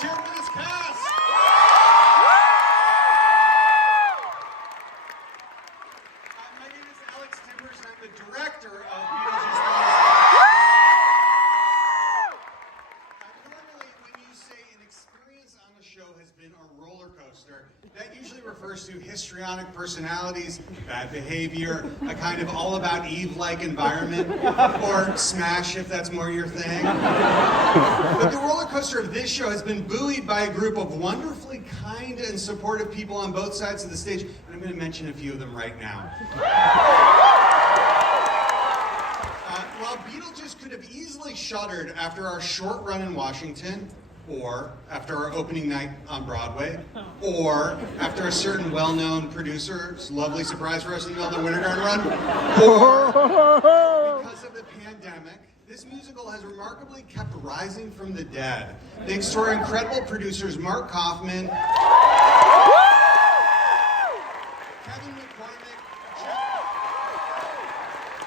Let's hear it for this cast. My name is Alex Timbers, and I'm the director of Beetlejuice. Normally, when you say an experience on the show has been a roller coaster, that usually refers to histrionic personalities, bad behavior, a kind of all-about-Eve-like environment, or Smash if that's more your thing. But the roller coaster of this show has been buoyed by a group of wonderfully kind and supportive people on both sides of the stage, and I'm going to mention a few of them right now. While Beetlejuice could have easily shuttered after our short run in Washington, or after our opening night on Broadway, or after a certain well-known producer's lovely surprise for us in the middle of the Winter Garden run, or because of the pandemic, this musical has remarkably kept rising from the dead, thanks to our incredible producers Mark Kaufman, Kevin McCormick,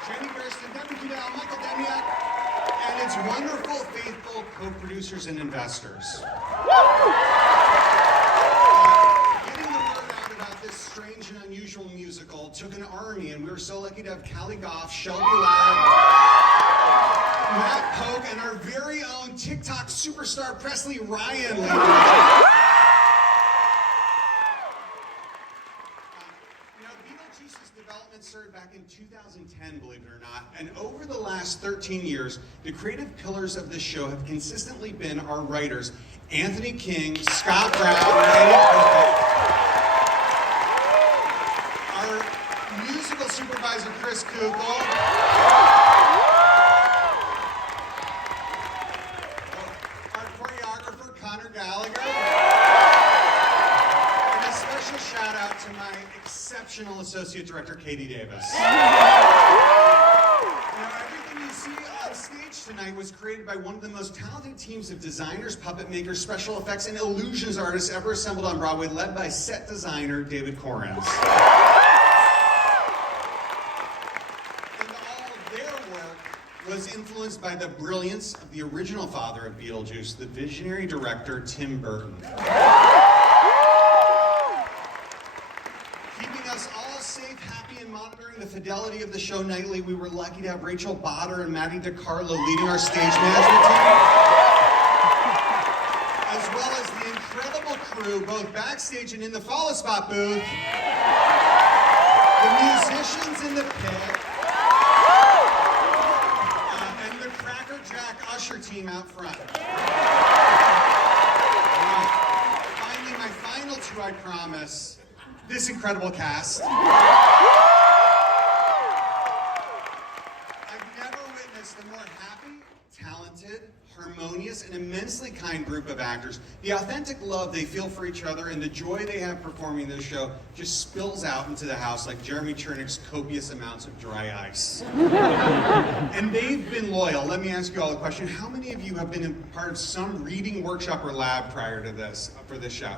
Jenny Gersten, Devin Kudell, Michael Demiak, and its wonderful, faithful co-producers and investors. Getting the word out about this strange and unusual musical took an army, and we were so lucky to have Callie Goff, Shelby Ladd, Matt Pogue, and our very own TikTok superstar Presley Ryan leading. Beetlejuice's development started back in 2010, believe it or not, and over the last 13 years, the creative pillars of this show have consistently been our writers, Anthony King, Scott Brown, and Eddie Cook. Our musical supervisor, Chris Kugel. Our choreographer, Connor Gallagher. And a special shout out to my exceptional associate director, Katie Davis. Now, everything you see on stage tonight was created by one of the most talented teams of designers, puppet makers, special effects, and illusions artists ever assembled on Broadway, led by set designer David Correns. And all of their work was influenced by the brilliance of the original father of Beetlejuice, the visionary director Tim Burton. Safe, happy, and monitoring the fidelity of the show nightly, we were lucky to have Rachel Botter and Maddie DiCarlo leading our stage management team, as well as the incredible crew, both backstage and in the follow spot booth, the musicians in the pit, and the Cracker Jack usher team out front. Finally, my final two, I promise. This incredible cast. I've never witnessed a more happy, talented, harmonious, and immensely kind group of actors. The authentic love they feel for each other and the joy they have performing this show just spills out into the house like Jeremy Chernick's copious amounts of dry ice. And they've been loyal. Let me ask you all a question. How many of you have been a part of some reading workshop or lab prior to this, for this show?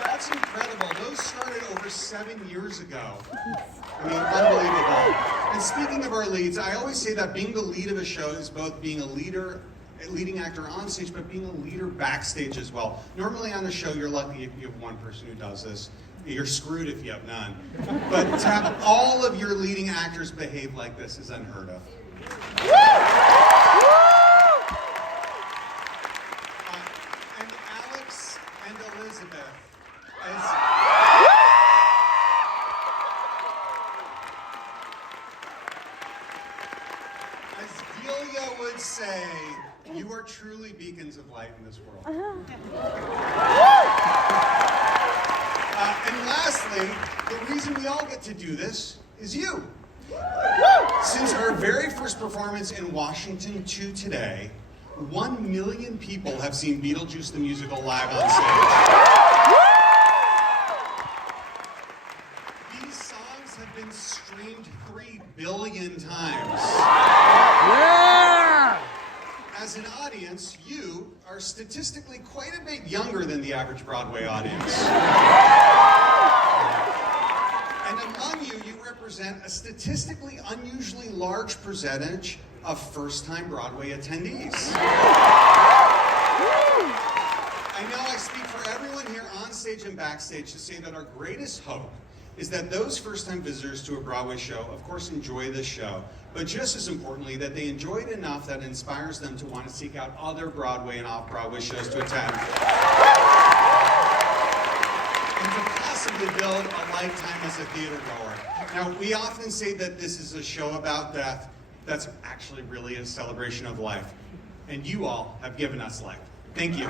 That's incredible. Those started over 7 years ago. Unbelievable. And speaking of our leads, I always say that being the lead of a show is both being a leading actor on stage, but being a leader backstage as well. Normally on a show, you're lucky if you have one person who does this. You're screwed if you have none. But to have all of your leading actors behave like this is unheard of. And Elizabeth, as Delia would say, you are truly beacons of light in this world. And lastly, the reason we all get to do this is you. Since our very first performance in Washington to today, 1 million people have seen Beetlejuice the musical live on stage. These songs have been streamed 3 billion times. Yeah! As an audience, you are statistically quite a bit younger than the average Broadway audience. And among you, you represent a statistically unusually large percentage of first-time Broadway attendees. I know I speak for everyone here on stage and backstage to say that our greatest hope is that those first-time visitors to a Broadway show, of course, enjoy this show, but just as importantly, that they enjoy it enough that it inspires them to want to seek out other Broadway and off-Broadway shows to attend. And to possibly build a lifetime as a theater goer. Now, we often say that this is a show about death. That's actually really a celebration of life. And you all have given us life. Thank you.